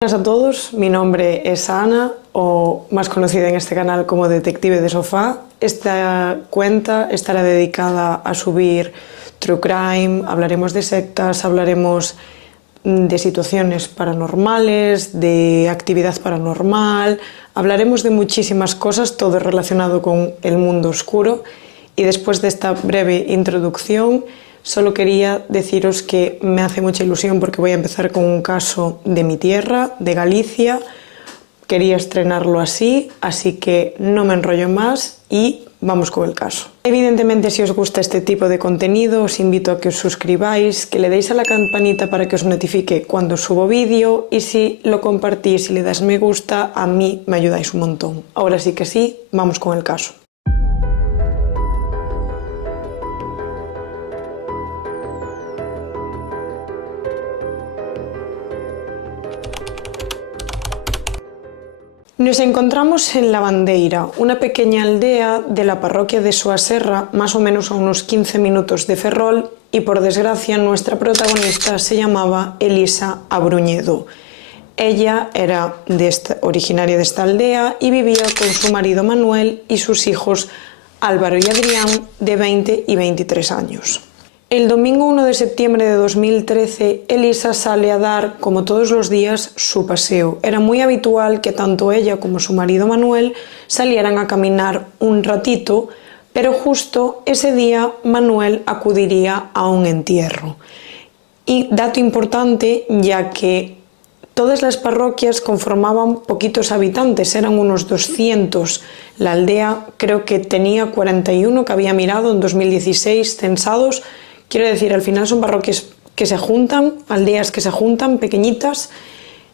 Buenas a todos, mi nombre es Ana, o más conocida en este canal como Detective de Sofá. Esta cuenta estará dedicada a subir true crime, hablaremos de sectas, hablaremos de situaciones paranormales, de actividad paranormal, hablaremos de muchísimas cosas, todo relacionado con el mundo oscuro. Y después de esta breve introducción, solo quería deciros que me hace mucha ilusión porque voy a empezar con un caso de mi tierra, de Galicia. Quería estrenarlo así que no me enrollo más y vamos con el caso. Evidentemente, si os gusta este tipo de contenido, os invito a que os suscribáis, que le deis a la campanita para que os notifique cuando subo vídeo, y si lo compartís y le das me gusta, a mí me ayudáis un montón. Ahora sí que sí, vamos con el caso. Nos encontramos en Lavandeira, una pequeña aldea de la parroquia de Soaserra, más o menos a unos 15 minutos de Ferrol, y por desgracia nuestra protagonista se llamaba Elisa Abruñedo. Ella era originaria de esta aldea y vivía con su marido Manuel y sus hijos Álvaro y Adrián, de 20 y 23 años. El domingo 1 de septiembre de 2013, Elisa sale a dar, como todos los días, su paseo. Era muy habitual que tanto ella como su marido Manuel salieran a caminar un ratito, pero justo ese día Manuel acudiría a un entierro. Y dato importante, ya que todas las parroquias conformaban poquitos habitantes, eran unos 200. La aldea creo que tenía 41 que había mirado en 2016 censados. Quiero decir, al final son parroquias que se juntan, aldeas que se juntan, pequeñitas,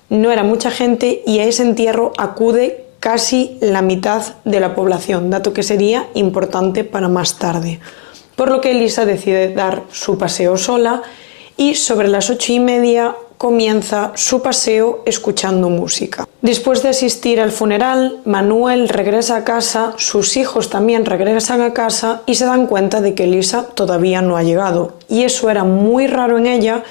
no era mucha gente y a ese entierro acude casi la mitad de la población, dato que sería importante para más tarde. Por lo que Elisa decide dar su paseo sola y sobre las 8:30 comienza su paseo escuchando música. Después de asistir al funeral, Manuel regresa a casa, sus hijos también regresan a casa y se dan cuenta de que Elisa todavía no ha llegado. Y eso era muy raro en ella,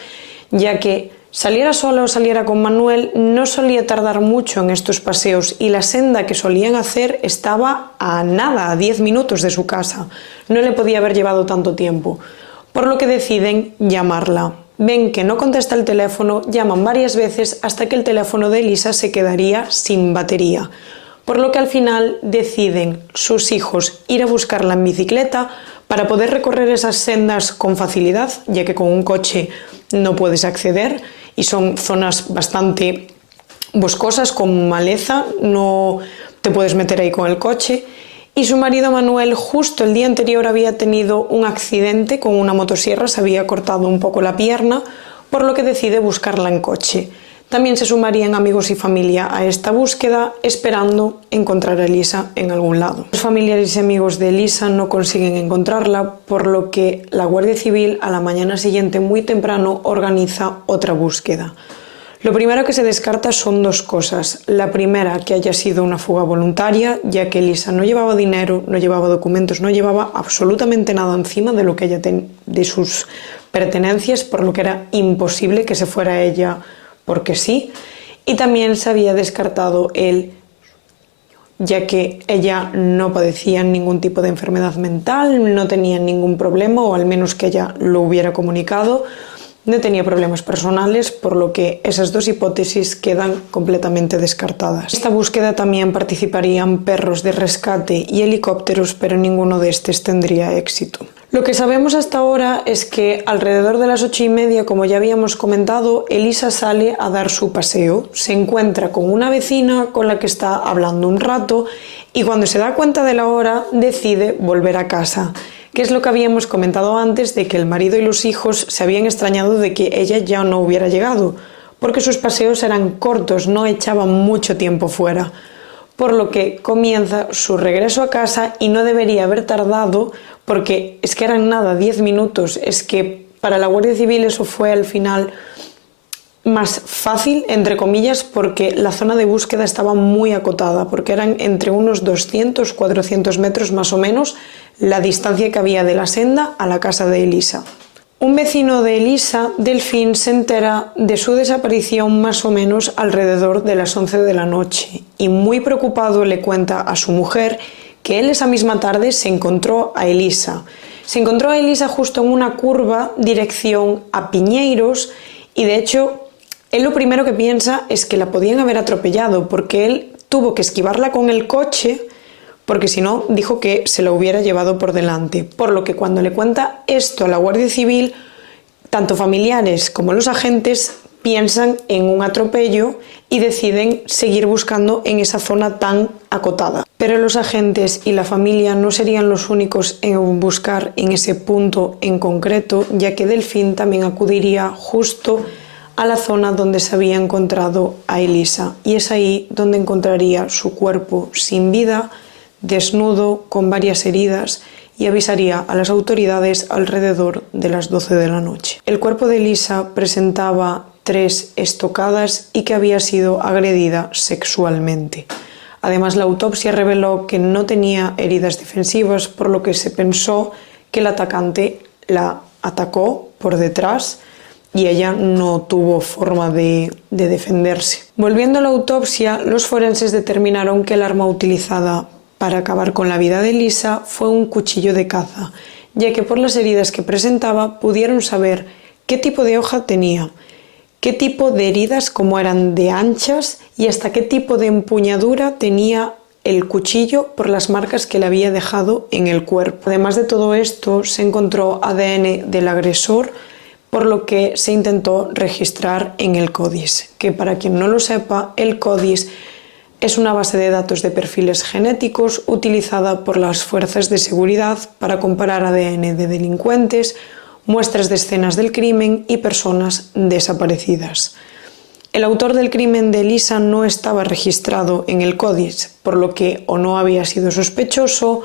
ya que saliera sola o saliera con Manuel no solía tardar mucho en estos paseos y la senda que solían hacer estaba a nada, a 10 minutos de su casa. No le podía haber llevado tanto tiempo, por lo que deciden llamarla. Ven que no contesta el teléfono, llaman varias veces hasta que el teléfono de Elisa se quedaría sin batería, por lo que al final deciden sus hijos ir a buscarla en bicicleta para poder recorrer esas sendas con facilidad, ya que con un coche no puedes acceder y son zonas bastante boscosas con maleza, no te puedes meter ahí con el coche. Y su marido Manuel justo el día anterior había tenido un accidente con una motosierra, se había cortado un poco la pierna, por lo que decide buscarla en coche. También se sumarían amigos y familia a esta búsqueda, esperando encontrar a Elisa en algún lado. Los familiares y amigos de Elisa no consiguen encontrarla, por lo que la Guardia Civil a la mañana siguiente muy temprano organiza otra búsqueda. Lo primero que se descarta son dos cosas. La primera, que haya sido una fuga voluntaria, ya que Elisa no llevaba dinero, no llevaba documentos, no llevaba absolutamente nada encima de lo que de sus pertenencias, por lo que era imposible que se fuera ella porque sí. Y también se había descartado ya que ella no padecía ningún tipo de enfermedad mental, no tenía ningún problema, o al menos que ella lo hubiera comunicado. No tenía problemas personales, por lo que esas dos hipótesis quedan completamente descartadas. En esta búsqueda también participarían perros de rescate y helicópteros, pero ninguno de estos tendría éxito. Lo que sabemos hasta ahora es que alrededor de las 8:30, como ya habíamos comentado, Elisa sale a dar su paseo, se encuentra con una vecina con la que está hablando un rato y cuando se da cuenta de la hora decide volver a casa. Que es lo que habíamos comentado antes, de que el marido y los hijos se habían extrañado de que ella ya no hubiera llegado, porque sus paseos eran cortos, no echaban mucho tiempo fuera, por lo que comienza su regreso a casa y no debería haber tardado, porque es que eran nada, 10 minutos, es que para la Guardia Civil eso fue al final más fácil, entre comillas, porque la zona de búsqueda estaba muy acotada, porque eran entre unos 200-400 metros más o menos la distancia que había de la senda a la casa de Elisa. Un vecino de Elisa, Delfín, se entera de su desaparición más o menos alrededor de las 11 de la noche y muy preocupado le cuenta a su mujer que él esa misma tarde se encontró a Elisa. Se encontró a Elisa justo en una curva dirección a Piñeiros y de hecho él lo primero que piensa es que la podían haber atropellado porque él tuvo que esquivarla con el coche porque si no, dijo que se la hubiera llevado por delante. Por lo que cuando le cuenta esto a la Guardia Civil, tanto familiares como los agentes piensan en un atropello y deciden seguir buscando en esa zona tan acotada. Pero los agentes y la familia no serían los únicos en buscar en ese punto en concreto, ya que Delfín también acudiría justo a la zona donde se había encontrado a Elisa. Y es ahí donde encontraría su cuerpo sin vida, desnudo, con varias heridas, y avisaría a las autoridades alrededor de las 12 de la noche. El cuerpo de Elisa presentaba 3 estocadas y que había sido agredida sexualmente. Además, la autopsia reveló que no tenía heridas defensivas, por lo que se pensó que el atacante la atacó por detrás y ella no tuvo forma de defenderse. Volviendo a la autopsia, los forenses determinaron que el arma utilizada para acabar con la vida de Elisa fue un cuchillo de caza, ya que por las heridas que presentaba pudieron saber qué tipo de hoja tenía, qué tipo de heridas, como eran de anchas, y hasta qué tipo de empuñadura tenía el cuchillo por las marcas que le había dejado en el cuerpo. Además de todo esto, se encontró ADN del agresor, por lo que se intentó registrar en el CODIS, que para quien no lo sepa, el CODIS es una base de datos de perfiles genéticos utilizada por las fuerzas de seguridad para comparar ADN de delincuentes, muestras de escenas del crimen y personas desaparecidas. El autor del crimen de Elisa no estaba registrado en el CODIS, por lo que o no había sido sospechoso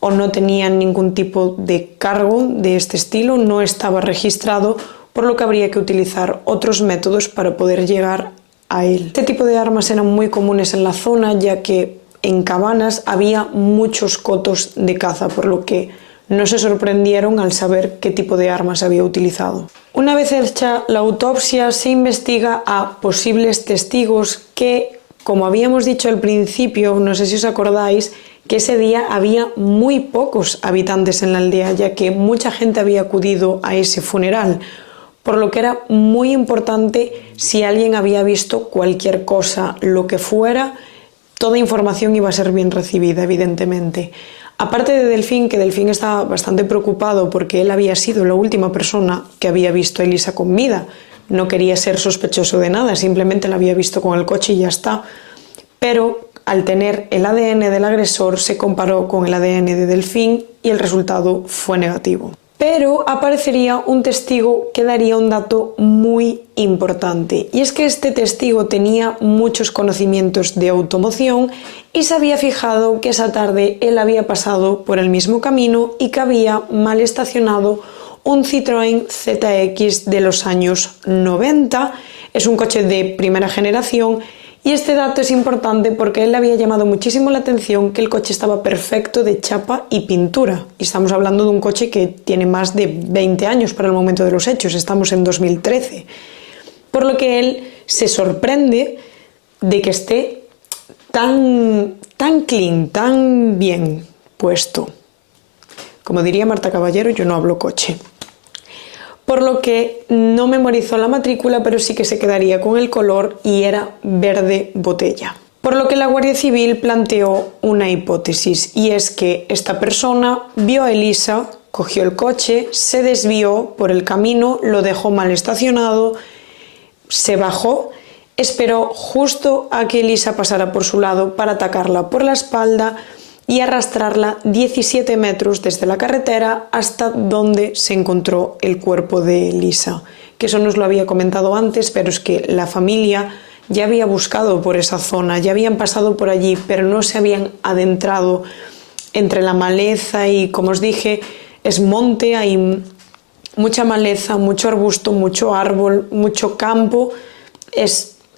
o no tenía ningún tipo de cargo de este estilo, no estaba registrado, por lo que habría que utilizar otros métodos para poder llegar a él. Este tipo de armas eran muy comunes en la zona, ya que en Cabanas había muchos cotos de caza, por lo que no se sorprendieron al saber qué tipo de armas había utilizado. Una vez hecha la autopsia, se investiga a posibles testigos que, como habíamos dicho al principio, no sé si os acordáis, que ese día había muy pocos habitantes en la aldea, ya que mucha gente había acudido a ese funeral, por lo que era muy importante si alguien había visto cualquier cosa, lo que fuera, toda información iba a ser bien recibida, evidentemente. Aparte de Delfín, que Delfín estaba bastante preocupado porque él había sido la última persona que había visto a Elisa con vida. No quería ser sospechoso de nada, simplemente la había visto con el coche y ya está. Pero al tener el ADN del agresor se comparó con el ADN de Delfín y el resultado fue negativo. Pero aparecería un testigo que daría un dato muy importante, y es que este testigo tenía muchos conocimientos de automoción y se había fijado que esa tarde él había pasado por el mismo camino y que había mal estacionado un Citroën ZX de los años 90. Es un coche de primera generación. Y este dato es importante porque él le había llamado muchísimo la atención que el coche estaba perfecto de chapa y pintura. Y estamos hablando de un coche que tiene más de 20 años para el momento de los hechos, estamos en 2013. Por lo que él se sorprende de que esté tan clean, tan bien puesto. Como diría Marta Caballero, yo no hablo coche. Por lo que no memorizó la matrícula, pero sí que se quedaría con el color y era verde botella. Por lo que la Guardia Civil planteó una hipótesis, y es que esta persona vio a Elisa, cogió el coche, se desvió por el camino, lo dejó mal estacionado, se bajó, esperó justo a que Elisa pasara por su lado para atacarla por la espalda y arrastrarla 17 metros desde la carretera hasta donde se encontró el cuerpo de Elisa. Que eso nos lo había comentado antes, pero es que la familia ya había buscado por esa zona, ya habían pasado por allí, pero no se habían adentrado entre la maleza y, como os dije, es monte, hay mucha maleza, mucho arbusto, mucho árbol, mucho campo,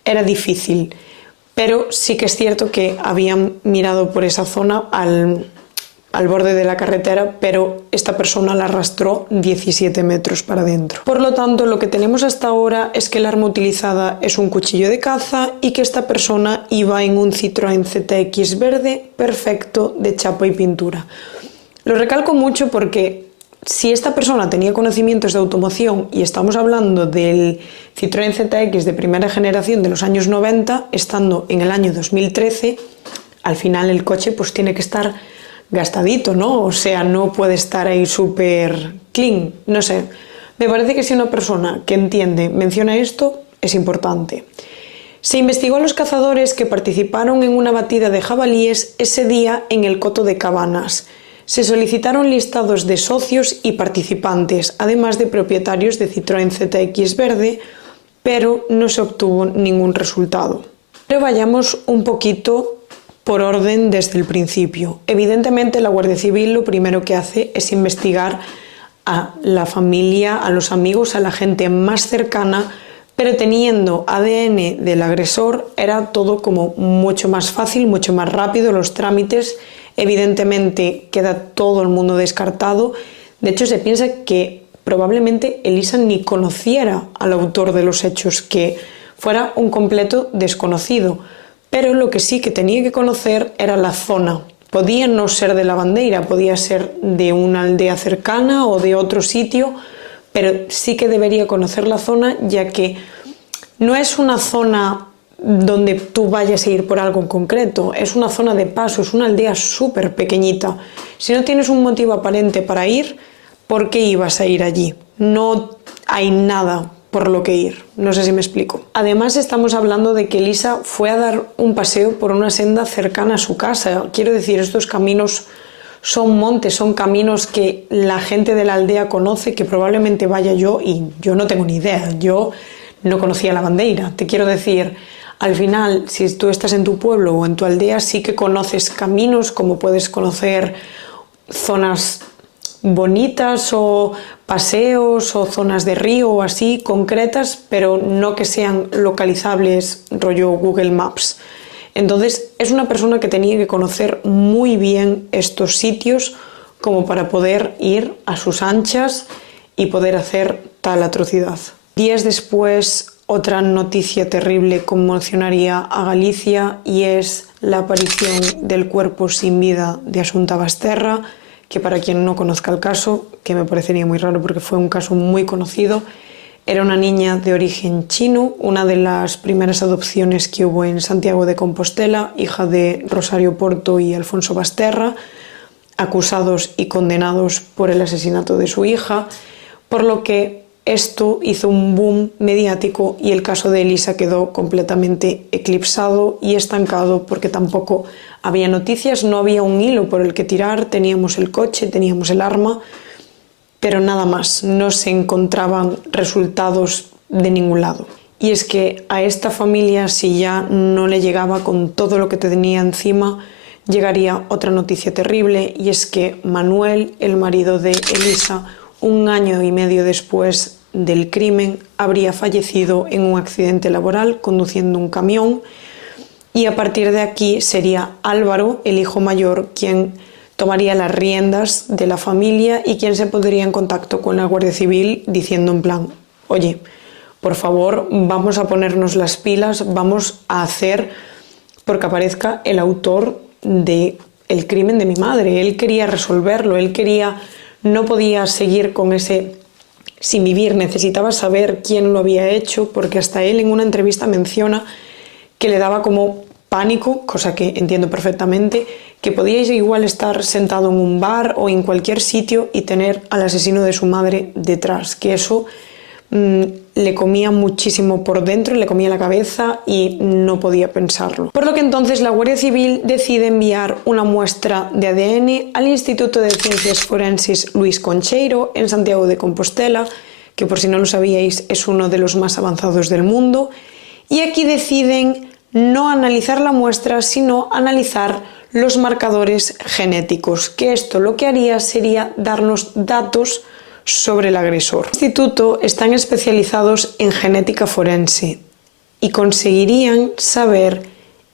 era difícil. Pero sí que es cierto que habían mirado por esa zona al al borde de la carretera, pero esta persona la arrastró 17 metros para adentro. Por lo tanto, lo que tenemos hasta ahora es que el arma utilizada es un cuchillo de caza y que esta persona iba en un Citroën ZX verde perfecto de chapa y pintura. Lo recalco mucho porque si esta persona tenía conocimientos de automoción y estamos hablando del Citroën ZX de primera generación de los años 90, estando en el año 2013, al final el coche pues tiene que estar gastadito, ¿no? O sea, no puede estar ahí súper clean, no sé. Me parece que si una persona que entiende menciona esto, es importante. Se investigó a los cazadores que participaron en una batida de jabalíes ese día en el Coto de Cabanas. Se solicitaron listados de socios y participantes, además de propietarios de Citroën ZX verde, pero no se obtuvo ningún resultado. Pero vayamos un poquito por orden desde el principio. Evidentemente, la Guardia Civil lo primero que hace es investigar a la familia, a los amigos, a la gente más cercana, pero teniendo ADN del agresor era todo como mucho más fácil, mucho más rápido los trámites. Evidentemente queda todo el mundo descartado. De hecho, se piensa que probablemente Elisa ni conociera al autor de los hechos, que fuera un completo desconocido. Pero lo que sí que tenía que conocer era la zona. Podía no ser de Lavandeira, podía ser de una aldea cercana o de otro sitio, pero sí que debería conocer la zona, ya que no es una zona donde tú vayas a ir por algo en concreto, es una zona de paso, es una aldea súper pequeñita. Si no tienes un motivo aparente para ir, ¿por qué ibas a ir allí? No hay nada por lo que ir, no sé si me explico. Además, estamos hablando de que Elisa fue a dar un paseo por una senda cercana a su casa. Quiero decir, estos caminos son montes, son caminos que la gente de la aldea conoce, que probablemente vaya yo y yo no tengo ni idea. Yo no conocía Lavandeira. Te quiero decir, al final, si tú estás en tu pueblo o en tu aldea, sí que conoces caminos, como puedes conocer zonas bonitas o paseos o zonas de río o así concretas, pero no que sean localizables rollo Google Maps. Entonces es una persona que tenía que conocer muy bien estos sitios como para poder ir a sus anchas y poder hacer tal atrocidad. Días después, otra noticia terrible conmocionaría a Galicia y es la aparición del cuerpo sin vida de Asunta Basterra, que para quien no conozca el caso, que me parecería muy raro porque fue un caso muy conocido, era una niña de origen chino, una de las primeras adopciones que hubo en Santiago de Compostela, hija de Rosario Porto y Alfonso Basterra, acusados y condenados por el asesinato de su hija, por lo que esto hizo un boom mediático y el caso de Elisa quedó completamente eclipsado y estancado porque tampoco había noticias, no había un hilo por el que tirar, teníamos el coche, teníamos el arma, pero nada más, no se encontraban resultados de ningún lado. Y es que a esta familia, si ya no le llegaba con todo lo que tenía encima, llegaría otra noticia terrible, y es que Manuel, el marido de Elisa, 1 año y medio después del crimen, habría fallecido en un accidente laboral conduciendo un camión, y a partir de aquí sería Álvaro, el hijo mayor, quien tomaría las riendas de la familia y quien se pondría en contacto con la Guardia Civil diciendo en plan: oye, por favor, vamos a ponernos las pilas, vamos a hacer porque aparezca el autor del crimen de mi madre. Él quería resolverlo, no podía seguir con ese sin vivir, necesitaba saber quién lo había hecho, porque hasta él en una entrevista menciona que le daba como pánico, cosa que entiendo perfectamente, que podíais igual estar sentado en un bar o en cualquier sitio y tener al asesino de su madre detrás, que eso le comía muchísimo por dentro, le comía la cabeza y no podía pensarlo. Por lo que entonces la Guardia Civil decide enviar una muestra de ADN al Instituto de Ciencias Forenses Luis Concheiro en Santiago de Compostela, que por si no lo sabíais es uno de los más avanzados del mundo, y aquí deciden no analizar la muestra, sino analizar los marcadores genéticos, que esto lo que haría sería darnos datos sobre el agresor. En el instituto están especializados en genética forense y conseguirían saber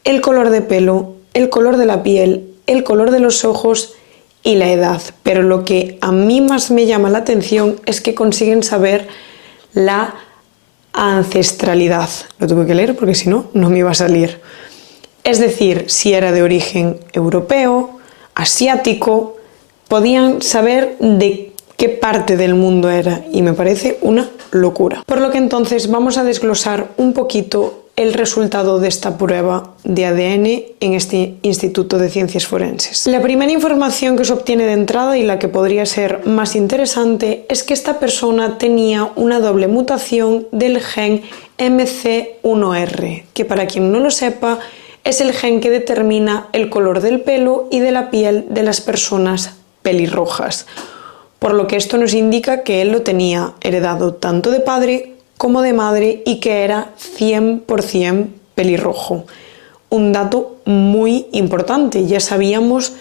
el color de pelo, el color de la piel, el color de los ojos y la edad, pero lo que a mí más me llama la atención es que consiguen saber la ancestralidad. Lo tuve que leer porque si no, no me iba a salir. Es decir, si era de origen europeo, asiático, podían saber de qué parte del mundo era y me parece una locura. Por lo que entonces vamos a desglosar un poquito el resultado de esta prueba de ADN en este Instituto de Ciencias Forenses. La primera información que se obtiene de entrada y la que podría ser más interesante es que esta persona tenía una doble mutación del gen MC1R, que para quien no lo sepa es el gen que determina el color del pelo y de la piel de las personas pelirrojas. Por lo que esto nos indica que él lo tenía heredado tanto de padre como de madre y que era 100% pelirrojo. Un dato muy importante, ya sabíamos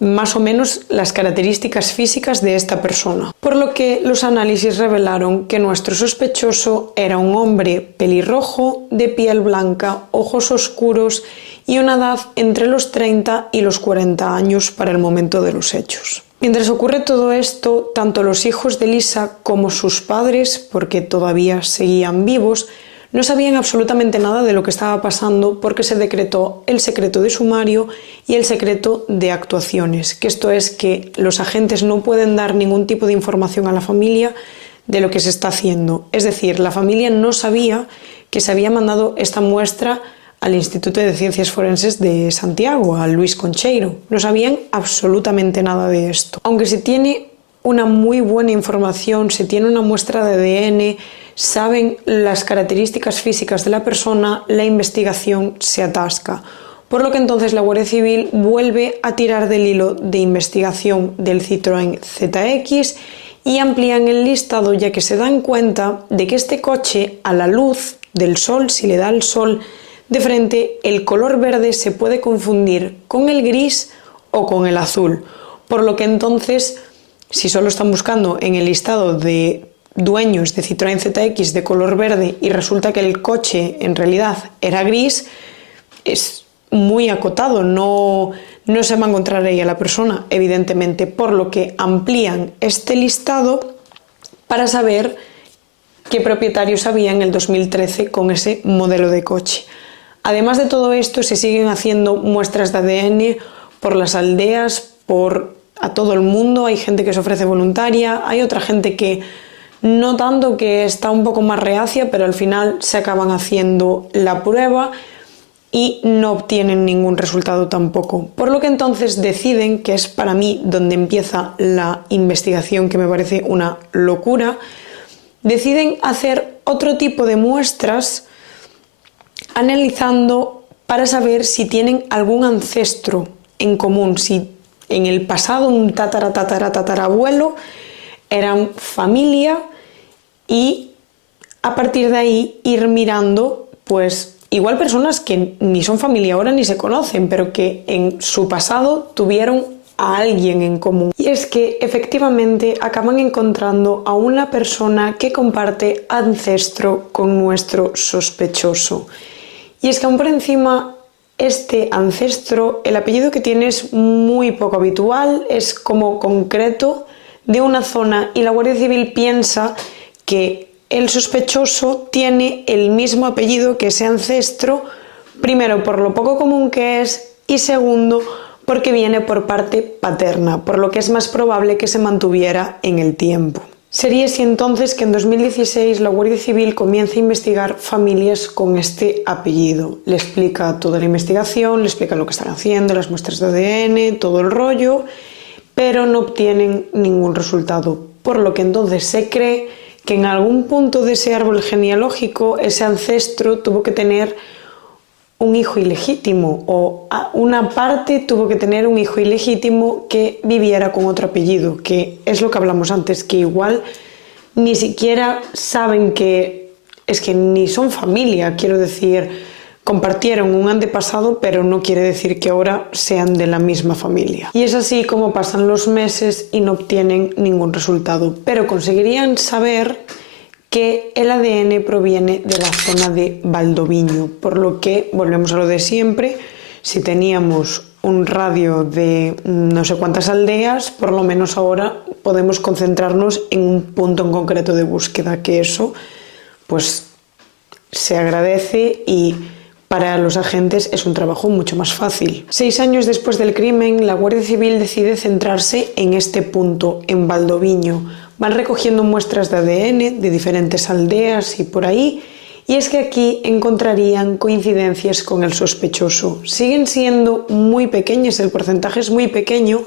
más o menos las características físicas de esta persona. Por lo que los análisis revelaron que nuestro sospechoso era un hombre pelirrojo, de piel blanca, ojos oscuros y una edad entre los 30 y los 40 años para el momento de los hechos. Mientras ocurre todo esto, tanto los hijos de Lisa como sus padres, porque todavía seguían vivos, no sabían absolutamente nada de lo que estaba pasando porque se decretó el secreto de sumario y el secreto de actuaciones, que esto es que los agentes no pueden dar ningún tipo de información a la familia de lo que se está haciendo. Es decir, la familia no sabía que se había mandado esta muestra al Instituto de Ciencias Forenses de Santiago, a Luis Concheiro. No sabían absolutamente nada de esto. Aunque se tiene una muy buena información, se tiene una muestra de ADN, saben las características físicas de la persona, la investigación se atasca. Por lo que entonces la Guardia Civil vuelve a tirar del hilo de investigación del Citroën ZX y amplían el listado, ya que se dan cuenta de que este coche, a la luz del sol, si le da el sol de frente, el color verde se puede confundir con el gris o con el azul, por lo que entonces, si solo están buscando en el listado de dueños de Citroën ZX de color verde y resulta que el coche en realidad era gris, es muy acotado, no se va a encontrar ahí a la persona, evidentemente, por lo que amplían este listado para saber qué propietarios había en el 2013 con ese modelo de coche. Además de todo esto, se siguen haciendo muestras de ADN por las aldeas, a todo el mundo. Hay gente que se ofrece voluntaria, hay otra gente que no tanto, que está un poco más reacia, pero al final se acaban haciendo la prueba y no obtienen ningún resultado tampoco. Por lo que entonces deciden, que es para mí donde empieza la investigación, que me parece una locura, deciden hacer otro tipo de muestras analizando para saber si tienen algún ancestro en común, si en el pasado un tatarabuelo eran familia, y a partir de ahí ir mirando, pues igual personas que ni son familia ahora ni se conocen, pero que en su pasado tuvieron a alguien en común. Y es que efectivamente acaban encontrando a una persona que comparte ancestro con nuestro sospechoso. Y es que aún por encima, este ancestro, el apellido que tiene es muy poco habitual, es como concreto de una zona, y la Guardia Civil piensa que el sospechoso tiene el mismo apellido que ese ancestro, primero por lo poco común que es y segundo porque viene por parte paterna, por lo que es más probable que se mantuviera en el tiempo. Sería así entonces que en 2016 la Guardia Civil comienza a investigar familias con este apellido. Le explica toda la investigación, le explica lo que están haciendo, las muestras de ADN, todo el rollo, pero no obtienen ningún resultado, por lo que entonces se cree que en algún punto de ese árbol genealógico ese ancestro tuvo que tener un hijo ilegítimo, o una parte tuvo que tener un hijo ilegítimo que viviera con otro apellido, que es lo que hablamos antes, que igual ni siquiera saben que es que ni son familia, quiero decir, compartieron un antepasado, pero no quiere decir que ahora sean de la misma familia. Y es así como pasan los meses y no obtienen ningún resultado, pero conseguirían saber que el ADN proviene de la zona de Valdoviño, por lo que volvemos a lo de siempre, Si teníamos un radio de no sé cuántas aldeas, por lo menos ahora podemos concentrarnos en un punto en concreto de búsqueda, que eso pues se agradece y para los agentes es un trabajo mucho más fácil. 6 años después del crimen, la Guardia Civil decide centrarse en este punto, en Valdoviño. Van recogiendo muestras de ADN de diferentes aldeas y por ahí, y es que aquí encontrarían coincidencias con el sospechoso. Siguen siendo muy pequeñas, el porcentaje es muy pequeño,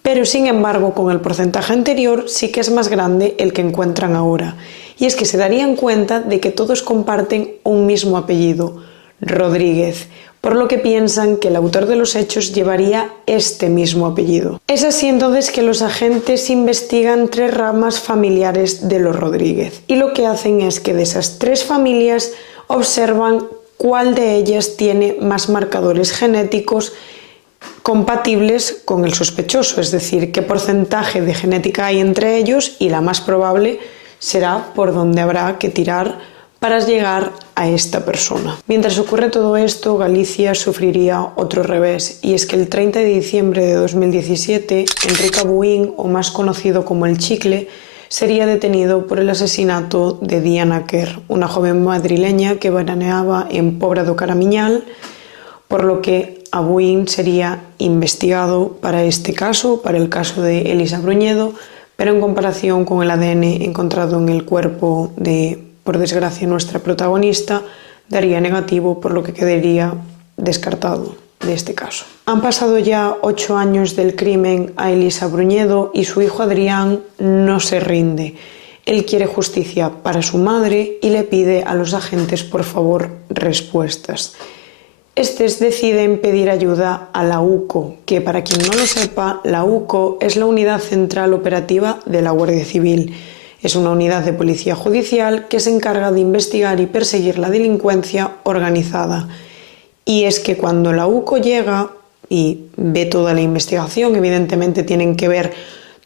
pero sin embargo con el porcentaje anterior sí que es más grande el que encuentran ahora. Y es que se darían cuenta de que todos comparten un mismo apellido, Rodríguez, por lo que piensan que el autor de los hechos llevaría este mismo apellido. Es así entonces que los agentes investigan 3 ramas familiares de los Rodríguez y lo que hacen es que de esas 3 familias observan cuál de ellas tiene más marcadores genéticos compatibles con el sospechoso, es decir, qué porcentaje de genética hay entre ellos y la más probable será por donde habrá que tirar para llegar a esta persona. Mientras ocurre todo esto, Galicia sufriría otro revés, y es que el 30 de diciembre de 2017, Enrique Abuín, o más conocido como El Chicle, sería detenido por el asesinato de Diana Quer, una joven madrileña que veraneaba en Pobra do Caramiñal, por lo que Abuín sería investigado para este caso, para el caso de Elisa Bruñedo, pero en comparación con el ADN encontrado en el cuerpo de, por desgracia, nuestra protagonista, daría negativo, por lo que quedaría descartado de este caso. Han pasado ya 8 años del crimen a Elisa Bruñedo y su hijo Adrián no se rinde. Él quiere justicia para su madre y le pide a los agentes, por favor, respuestas. Estos deciden pedir ayuda a la UCO, que para quien no lo sepa, la UCO es la Unidad Central Operativa de la Guardia Civil. Es una unidad de policía judicial que se encarga de investigar y perseguir la delincuencia organizada. Y es que cuando la UCO llega y ve toda la investigación, evidentemente tienen que ver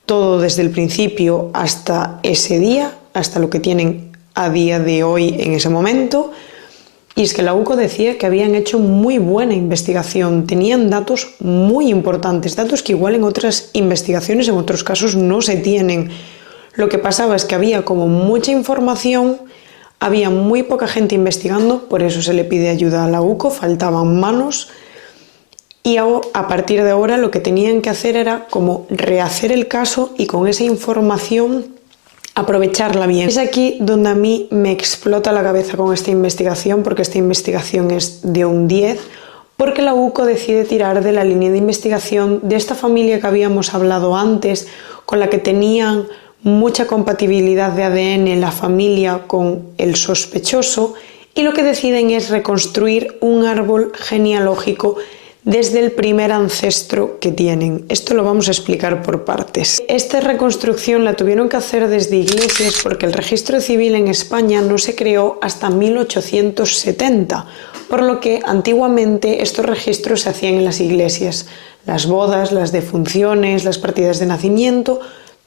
todo desde el principio hasta ese día, hasta lo que tienen a día de hoy en ese momento. Y es que la UCO decía que habían hecho muy buena investigación, tenían datos muy importantes, datos que igual en otras investigaciones, en otros casos no se tienen. Lo que pasaba es que había como mucha información, había muy poca gente investigando, por eso se le pide ayuda a la UCO, faltaban manos y a partir de ahora lo que tenían que hacer era como rehacer el caso y con esa información aprovecharla bien. Es aquí donde a mí me explota la cabeza con esta investigación, porque esta investigación es de un 10, porque la UCO decide tirar de la línea de investigación de esta familia que habíamos hablado antes, con la que tenían mucha compatibilidad de ADN en la familia con el sospechoso, y lo que deciden es reconstruir un árbol genealógico desde el primer ancestro que tienen. Esto lo vamos a explicar por partes. Esta reconstrucción la tuvieron que hacer desde iglesias porque el registro civil en España no se creó hasta 1870, por lo que antiguamente estos registros se hacían en las iglesias. Las bodas, las defunciones, las partidas de nacimiento,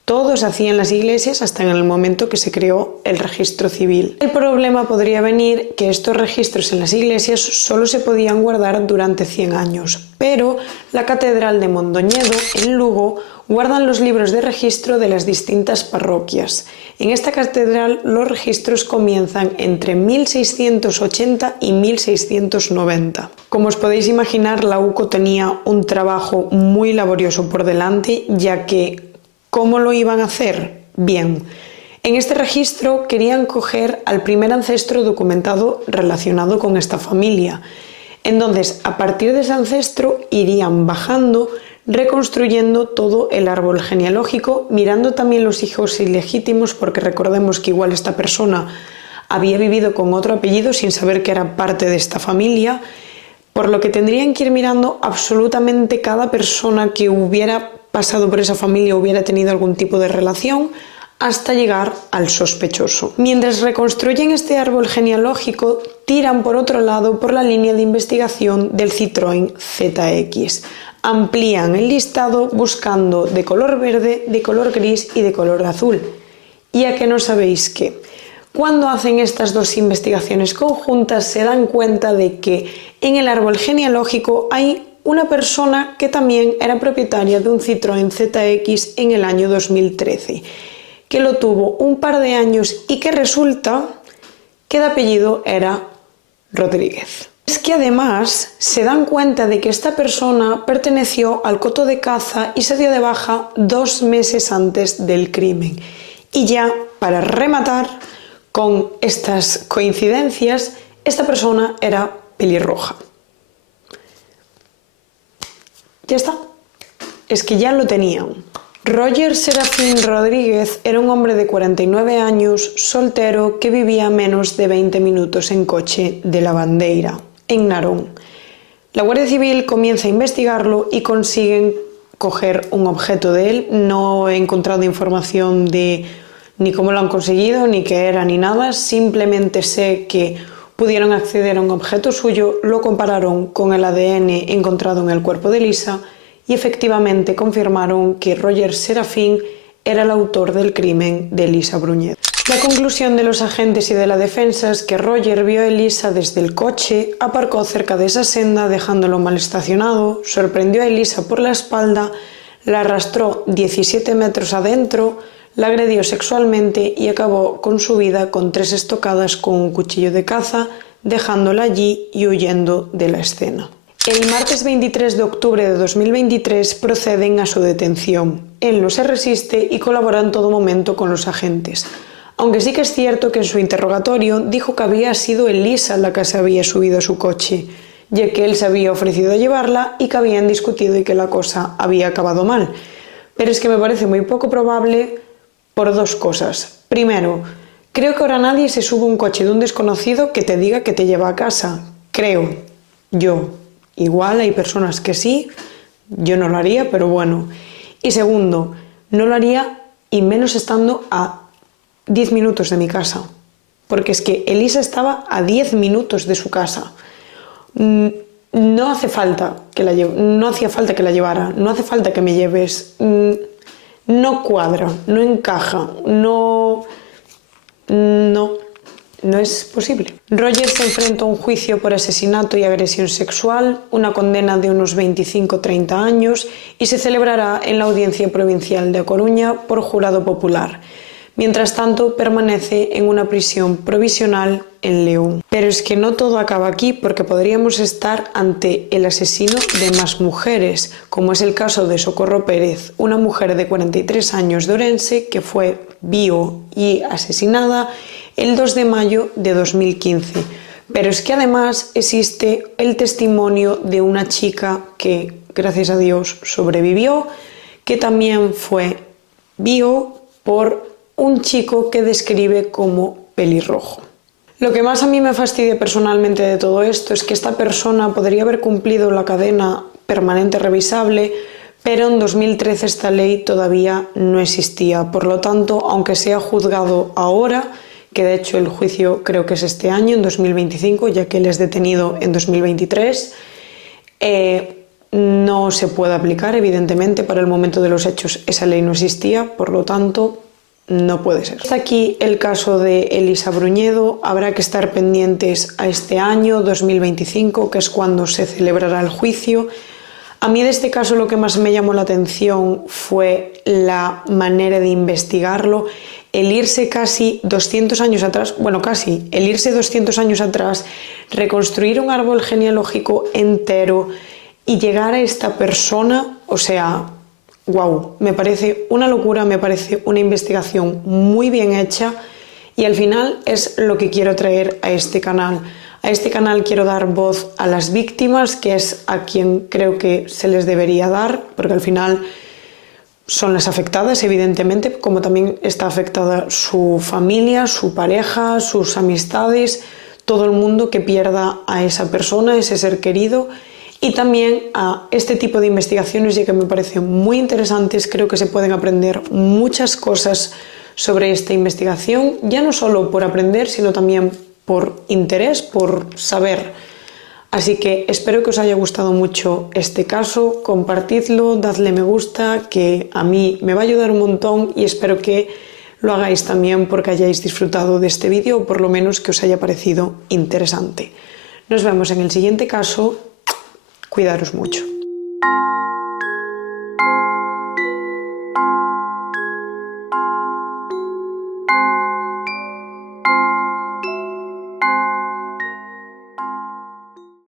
todo se hacía en las iglesias hasta en el momento que se creó el registro civil. El problema podría venir que estos registros en las iglesias solo se podían guardar durante 100 años, pero la Catedral de Mondoñedo, en Lugo, guardan los libros de registro de las distintas parroquias. En esta catedral los registros comienzan entre 1680 y 1690. Como os podéis imaginar, la UCO tenía un trabajo muy laborioso por delante, ya que ¿cómo lo iban a hacer? Bien, en este registro querían coger al primer ancestro documentado relacionado con esta familia. Entonces, a partir de ese ancestro irían bajando, reconstruyendo todo el árbol genealógico, mirando también los hijos ilegítimos, porque recordemos que igual esta persona había vivido con otro apellido sin saber que era parte de esta familia, por lo que tendrían que ir mirando absolutamente cada persona que hubiera pasado por esa familia, hubiera tenido algún tipo de relación, hasta llegar al sospechoso. Mientras reconstruyen este árbol genealógico, tiran por otro lado por la línea de investigación del Citroën ZX. Amplían el listado buscando de color verde, de color gris y de color azul. ¿Y a qué no sabéis qué? Cuando hacen estas dos investigaciones conjuntas se dan cuenta de que en el árbol genealógico hay una persona que también era propietaria de un Citroën ZX en el año 2013, que lo tuvo un par de años y que resulta que de apellido era Rodríguez. Es que además se dan cuenta de que esta persona perteneció al coto de caza y se dio de baja 2 meses antes del crimen. Y ya para rematar con estas coincidencias, esta persona era pelirroja. Ya está. Es que ya lo tenían. Roger Serafín Rodríguez era un hombre de 49 años, soltero, que vivía a menos de 20 minutos en coche de La Bandeira, en Narón. La Guardia Civil comienza a investigarlo y consiguen coger un objeto de él. No he encontrado información de ni cómo lo han conseguido, ni qué era, ni nada. Simplemente sé que pudieron acceder a un objeto suyo, lo compararon con el ADN encontrado en el cuerpo de Elisa y efectivamente confirmaron que Roger Serafín era el autor del crimen de Elisa Bruñedo. La conclusión de los agentes y de la defensa es que Roger vio a Elisa desde el coche, aparcó cerca de esa senda dejándolo mal estacionado, sorprendió a Elisa por la espalda, la arrastró 17 metros adentro, la agredió sexualmente y acabó con su vida con 3 estocadas con un cuchillo de caza, dejándola allí y huyendo de la escena. El martes 23 de octubre de 2023 proceden a su detención. Él no se resiste y colabora en todo momento con los agentes. Aunque sí que es cierto que en su interrogatorio dijo que había sido Elisa la que se había subido a su coche, ya que él se había ofrecido a llevarla y que habían discutido y que la cosa había acabado mal. Pero es que me parece muy poco probable por 2 cosas. Primero, creo que ahora nadie se sube a un coche de un desconocido que te diga que te lleva a casa. Creo. Yo. Igual hay personas que sí, yo no lo haría, pero bueno. Y segundo, no lo haría y menos estando a 10 minutos de mi casa. Porque es que Elisa estaba a 10 minutos de su casa. No hace falta que la no hacía falta que la llevara, no hace falta que me lleves. No cuadra, no encaja, no es posible. Roger se enfrenta a un juicio por asesinato y agresión sexual, una condena de unos 25-30 años y se celebrará en la Audiencia Provincial de A Coruña por jurado popular. Mientras tanto, permanece en una prisión provisional en León. Pero es que no todo acaba aquí, porque podríamos estar ante el asesino de más mujeres, como es el caso de Socorro Pérez, una mujer de 43 años de Orense que fue y asesinada el 2 de mayo de 2015. Pero es que además existe el testimonio de una chica que, gracias a Dios, sobrevivió, que también fue por un chico que describe como pelirrojo. Lo que más a mí me fastidia personalmente de todo esto es que esta persona podría haber cumplido la cadena permanente revisable, pero en 2013 esta ley todavía no existía. Por lo tanto, aunque sea juzgado ahora, que de hecho el juicio creo que es este año, en 2025, ya que él es detenido en 2023, no se puede aplicar, evidentemente, para el momento de los hechos esa ley no existía, por lo tanto no puede ser. Hasta aquí el caso de Elisa Bruñedo. Habrá que estar pendientes a este año 2025, que es cuando se celebrará el juicio. A mí de este caso lo que más me llamó la atención fue la manera de investigarlo, el irse casi 200 años atrás, el irse 200 años atrás, reconstruir un árbol genealógico entero y llegar a esta persona, o sea, wow, me parece una locura, me parece una investigación muy bien hecha y al final es lo que quiero traer a este canal. A este canal quiero dar voz a las víctimas, que es a quien creo que se les debería dar, porque al final son las afectadas, evidentemente, como también está afectada su familia, su pareja, sus amistades, todo el mundo que pierda a esa persona, ese ser querido. Y también a este tipo de investigaciones, ya que me parecen muy interesantes, creo que se pueden aprender muchas cosas sobre esta investigación, ya no solo por aprender, sino también por interés, por saber. Así que espero que os haya gustado mucho este caso, compartidlo, dadle me gusta, que a mí me va a ayudar un montón y espero que lo hagáis también porque hayáis disfrutado de este vídeo o por lo menos que os haya parecido interesante. Nos vemos en el siguiente caso. Cuidaros mucho.